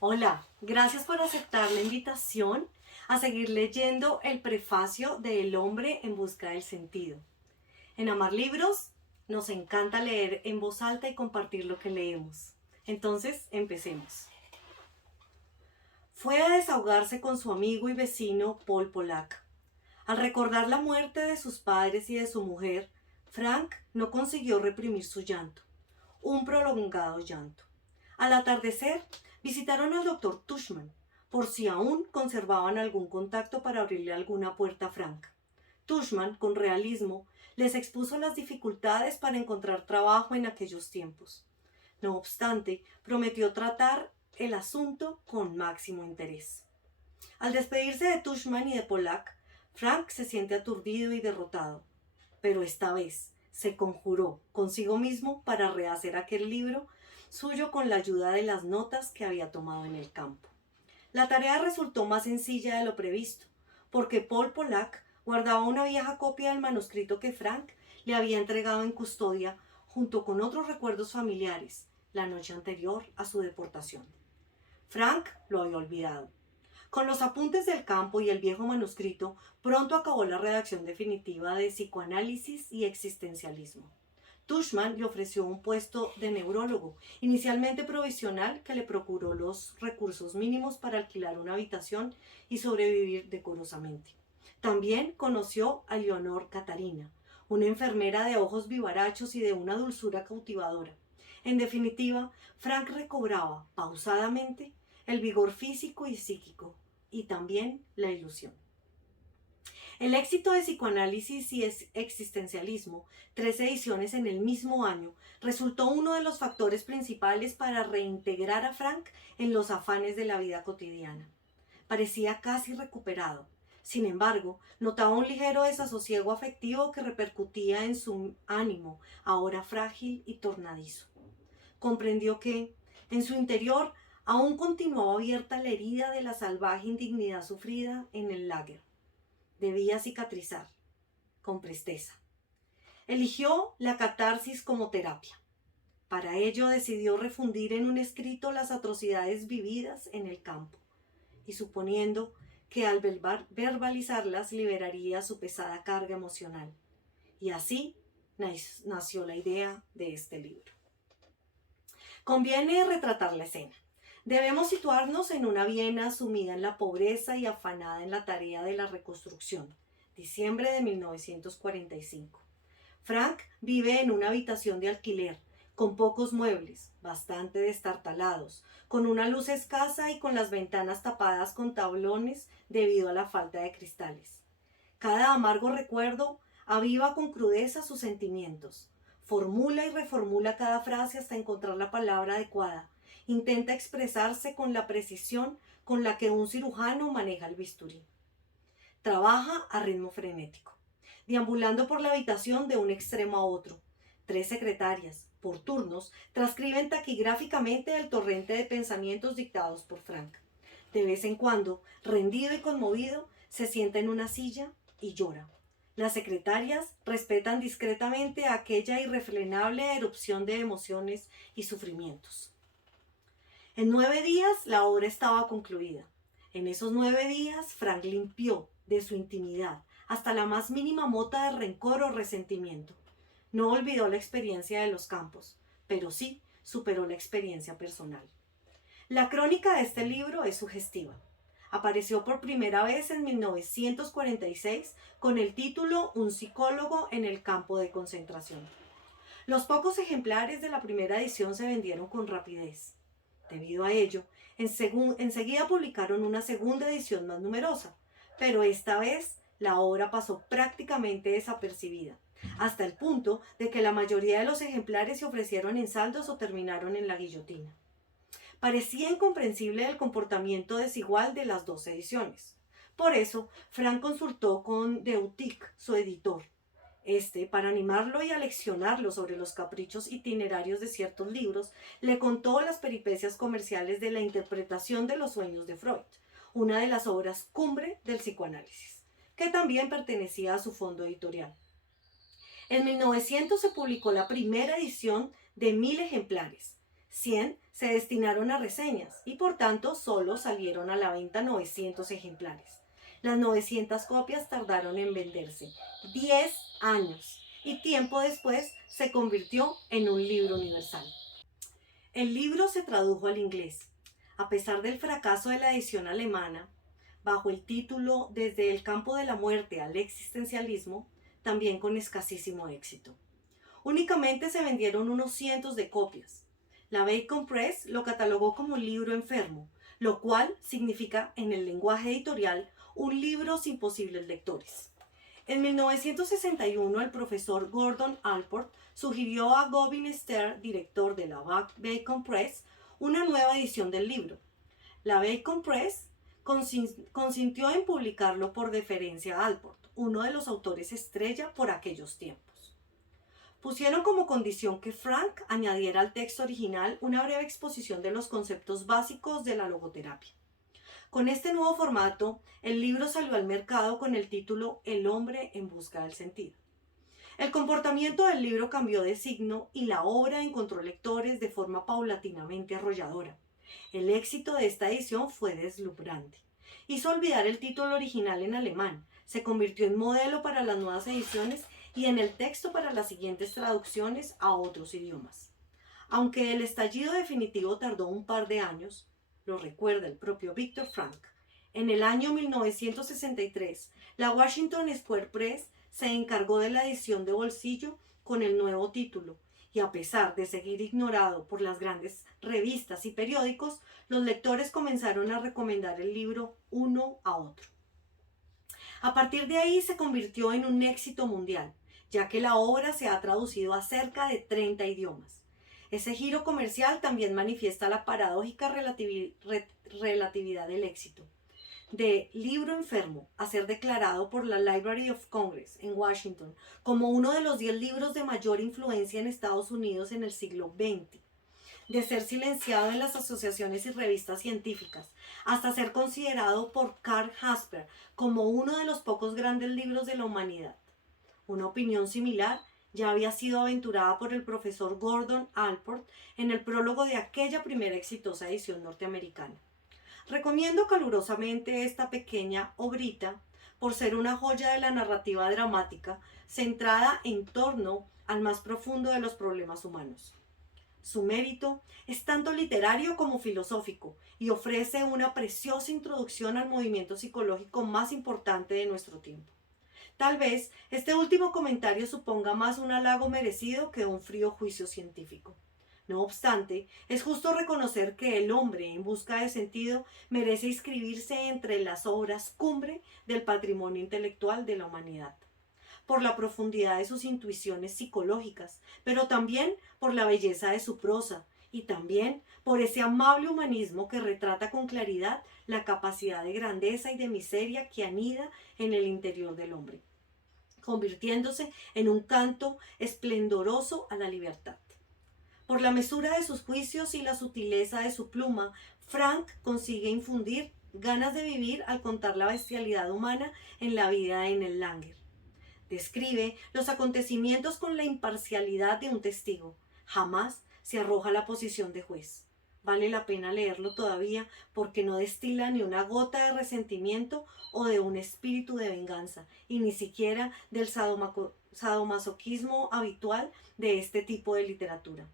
Hola, gracias por aceptar la invitación a seguir leyendo el prefacio de El hombre en busca del sentido. En Amar Libros nos encanta leer en voz alta y compartir lo que leemos. Entonces, empecemos. Fue a desahogarse con su amigo y vecino Paul Polak. Al recordar la muerte de sus padres y de su mujer, Frank no consiguió reprimir su llanto, un prolongado llanto. Al atardecer, visitaron al doctor Tushman, por si aún conservaban algún contacto para abrirle alguna puerta a Frank. Tushman, con realismo, les expuso las dificultades para encontrar trabajo en aquellos tiempos. No obstante, prometió tratar el asunto con máximo interés. Al despedirse de Tushman y de Polak, Frank se siente aturdido y derrotado. Pero esta vez se conjuró consigo mismo para rehacer aquel libro suyo con la ayuda de las notas que había tomado en el campo. La tarea resultó más sencilla de lo previsto, porque Paul Polak guardaba una vieja copia del manuscrito que Frank le había entregado en custodia junto con otros recuerdos familiares la noche anterior a su deportación. Frank lo había olvidado. Con los apuntes del campo y el viejo manuscrito, pronto acabó la redacción definitiva de Psicoanálisis y Existencialismo. Tushman le ofreció un puesto de neurólogo, inicialmente provisional, que le procuró los recursos mínimos para alquilar una habitación y sobrevivir decorosamente. También conoció a Leonor Catarina, una enfermera de ojos vivarachos y de una dulzura cautivadora. En definitiva, Frank recobraba, pausadamente, el vigor físico y psíquico, y también la ilusión. El éxito de Psicoanálisis y Existencialismo, 3 ediciones en el mismo año, resultó uno de los factores principales para reintegrar a Frank en los afanes de la vida cotidiana. Parecía casi recuperado. Sin embargo, notaba un ligero desasosiego afectivo que repercutía en su ánimo, ahora frágil y tornadizo. Comprendió que, en su interior, aún continuaba abierta la herida de la salvaje indignidad sufrida en el lager. Debía cicatrizar, con presteza. Eligió la catarsis como terapia. Para ello decidió refundir en un escrito las atrocidades vividas en el campo, y suponiendo que al verbalizarlas liberaría su pesada carga emocional. Y así nació la idea de este libro. Conviene retratar la escena. Debemos situarnos en una Viena sumida en la pobreza y afanada en la tarea de la reconstrucción. Diciembre de 1945. Frank vive en una habitación de alquiler, con pocos muebles, bastante destartalados, con una luz escasa y con las ventanas tapadas con tablones debido a la falta de cristales. Cada amargo recuerdo aviva con crudeza sus sentimientos. Formula y reformula cada frase hasta encontrar la palabra adecuada. Intenta expresarse con la precisión con la que un cirujano maneja el bisturí. Trabaja a ritmo frenético, deambulando por la habitación de un extremo a otro. 3 secretarias, por turnos, transcriben taquigráficamente el torrente de pensamientos dictados por Frank. De vez en cuando, rendido y conmovido, se sienta en una silla y llora. Las secretarias respetan discretamente aquella irrefrenable erupción de emociones y sufrimientos. En 9 días la obra estaba concluida. En esos 9 días Frank limpió de su intimidad hasta la más mínima mota de rencor o resentimiento. No olvidó la experiencia de los campos, pero sí superó la experiencia personal. La crónica de este libro es sugestiva. Apareció por primera vez en 1946 con el título Un psicólogo en el campo de concentración. Los pocos ejemplares de la primera edición se vendieron con rapidez. Debido a ello, enseguida publicaron una segunda edición más numerosa, pero esta vez la obra pasó prácticamente desapercibida, hasta el punto de que la mayoría de los ejemplares se ofrecieron en saldos o terminaron en la guillotina. Parecía incomprensible el comportamiento desigual de las 2 ediciones. Por eso, Frank consultó con Deutig, su editor. Para animarlo y aleccionarlo sobre los caprichos itinerarios de ciertos libros, le contó las peripecias comerciales de la interpretación de los sueños de Freud, una de las obras cumbre del psicoanálisis, que también pertenecía a su fondo editorial. En 1900 se publicó la primera edición de 1000 ejemplares. 100 se destinaron a reseñas y por tanto solo salieron a la venta 900 ejemplares. Las 900 copias tardaron en venderse 10 años y tiempo después se convirtió en un libro universal. El libro se tradujo al inglés. A pesar del fracaso de la edición alemana, bajo el título Desde el campo de la muerte al existencialismo, también con escasísimo éxito. Únicamente se vendieron unos cientos de copias. La Bacon Press lo catalogó como libro enfermo, lo cual significa en el lenguaje editorial un libro sin posibles lectores. En 1961 el profesor Gordon Allport sugirió a Gavin Stern, director de la Bacon Press, una nueva edición del libro. La Bacon Press consintió en publicarlo por deferencia a Allport, uno de los autores estrella por aquellos tiempos. Pusieron como condición que Frank añadiera al texto original una breve exposición de los conceptos básicos de la logoterapia. Con este nuevo formato, el libro salió al mercado con el título El hombre en busca del sentido. El comportamiento del libro cambió de signo y la obra encontró lectores de forma paulatinamente arrolladora. El éxito de esta edición fue deslumbrante. Hizo olvidar el título original en alemán, se convirtió en modelo para las nuevas ediciones y en el texto para las siguientes traducciones a otros idiomas. Aunque el estallido definitivo tardó un par de años, lo recuerda el propio Viktor Frank, en el año 1963, la Washington Square Press se encargó de la edición de bolsillo con el nuevo título, y a pesar de seguir ignorado por las grandes revistas y periódicos, los lectores comenzaron a recomendar el libro uno a otro. A partir de ahí se convirtió en un éxito mundial, ya que la obra se ha traducido a cerca de 30 idiomas. Ese giro comercial también manifiesta la paradójica relatividad del éxito. De libro enfermo a ser declarado por la Library of Congress en Washington como uno de los 10 libros de mayor influencia en Estados Unidos en el siglo XX. De ser silenciado en las asociaciones y revistas científicas, hasta ser considerado por Karl Jasper como uno de los pocos grandes libros de la humanidad. Una opinión similar ya había sido aventurada por el profesor Gordon Allport en el prólogo de aquella primera exitosa edición norteamericana. Recomiendo calurosamente esta pequeña obrita por ser una joya de la narrativa dramática centrada en torno al más profundo de los problemas humanos. Su mérito es tanto literario como filosófico y ofrece una preciosa introducción al movimiento psicológico más importante de nuestro tiempo. Tal vez este último comentario suponga más un halago merecido que un frío juicio científico. No obstante, es justo reconocer que El hombre en busca de sentido merece inscribirse entre las obras cumbre del patrimonio intelectual de la humanidad, por la profundidad de sus intuiciones psicológicas, pero también por la belleza de su prosa y también por ese amable humanismo que retrata con claridad la capacidad de grandeza y de miseria que anida en el interior del hombre, convirtiéndose en un canto esplendoroso a la libertad. Por la mesura de sus juicios y la sutileza de su pluma, Frank consigue infundir ganas de vivir al contar la bestialidad humana en la vida en el Langer. Describe los acontecimientos con la imparcialidad de un testigo. Jamás se arroja a la posición de juez. Vale la pena leerlo todavía porque no destila ni una gota de resentimiento o de un espíritu de venganza, y ni siquiera del sadomasoquismo habitual de este tipo de literatura.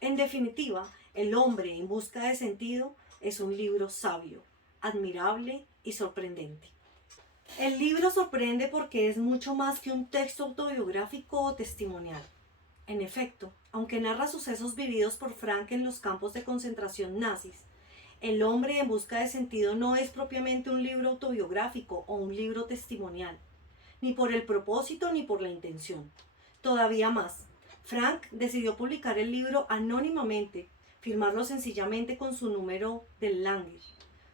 En definitiva, El hombre en busca de sentido es un libro sabio, admirable y sorprendente. El libro sorprende porque es mucho más que un texto autobiográfico o testimonial. En efecto, aunque narra sucesos vividos por Frank en los campos de concentración nazis, El hombre en busca de sentido no es propiamente un libro autobiográfico o un libro testimonial, ni por el propósito ni por la intención. Todavía más, Frank decidió publicar el libro anónimamente, firmarlo sencillamente con su número del Langer.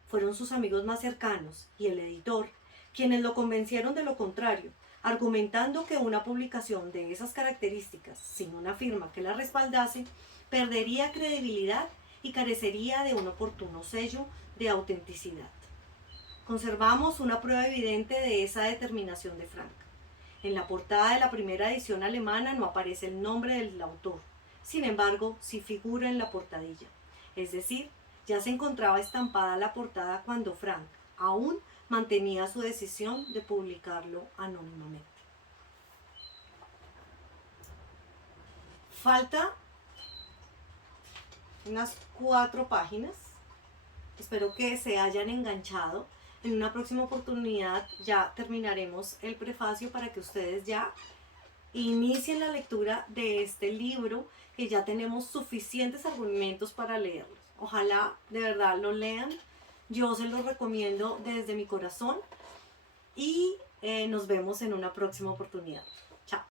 Fueron sus amigos más cercanos y el editor quienes lo convencieron de lo contrario, argumentando que una publicación de esas características, sin una firma que la respaldase, perdería credibilidad y carecería de un oportuno sello de autenticidad. Conservamos una prueba evidente de esa determinación de Frank. En la portada de la primera edición alemana no aparece el nombre del autor. Sin embargo, sí figura en la portadilla. Es decir, ya se encontraba estampada la portada cuando Frank aún mantenía su decisión de publicarlo anónimamente. Falta unas 4 páginas. Espero que se hayan enganchado. En una próxima oportunidad ya terminaremos el prefacio para que ustedes ya inicien la lectura de este libro, que ya tenemos suficientes argumentos para leerlos. Ojalá de verdad lo lean. Yo se los recomiendo desde mi corazón y nos vemos en una próxima oportunidad.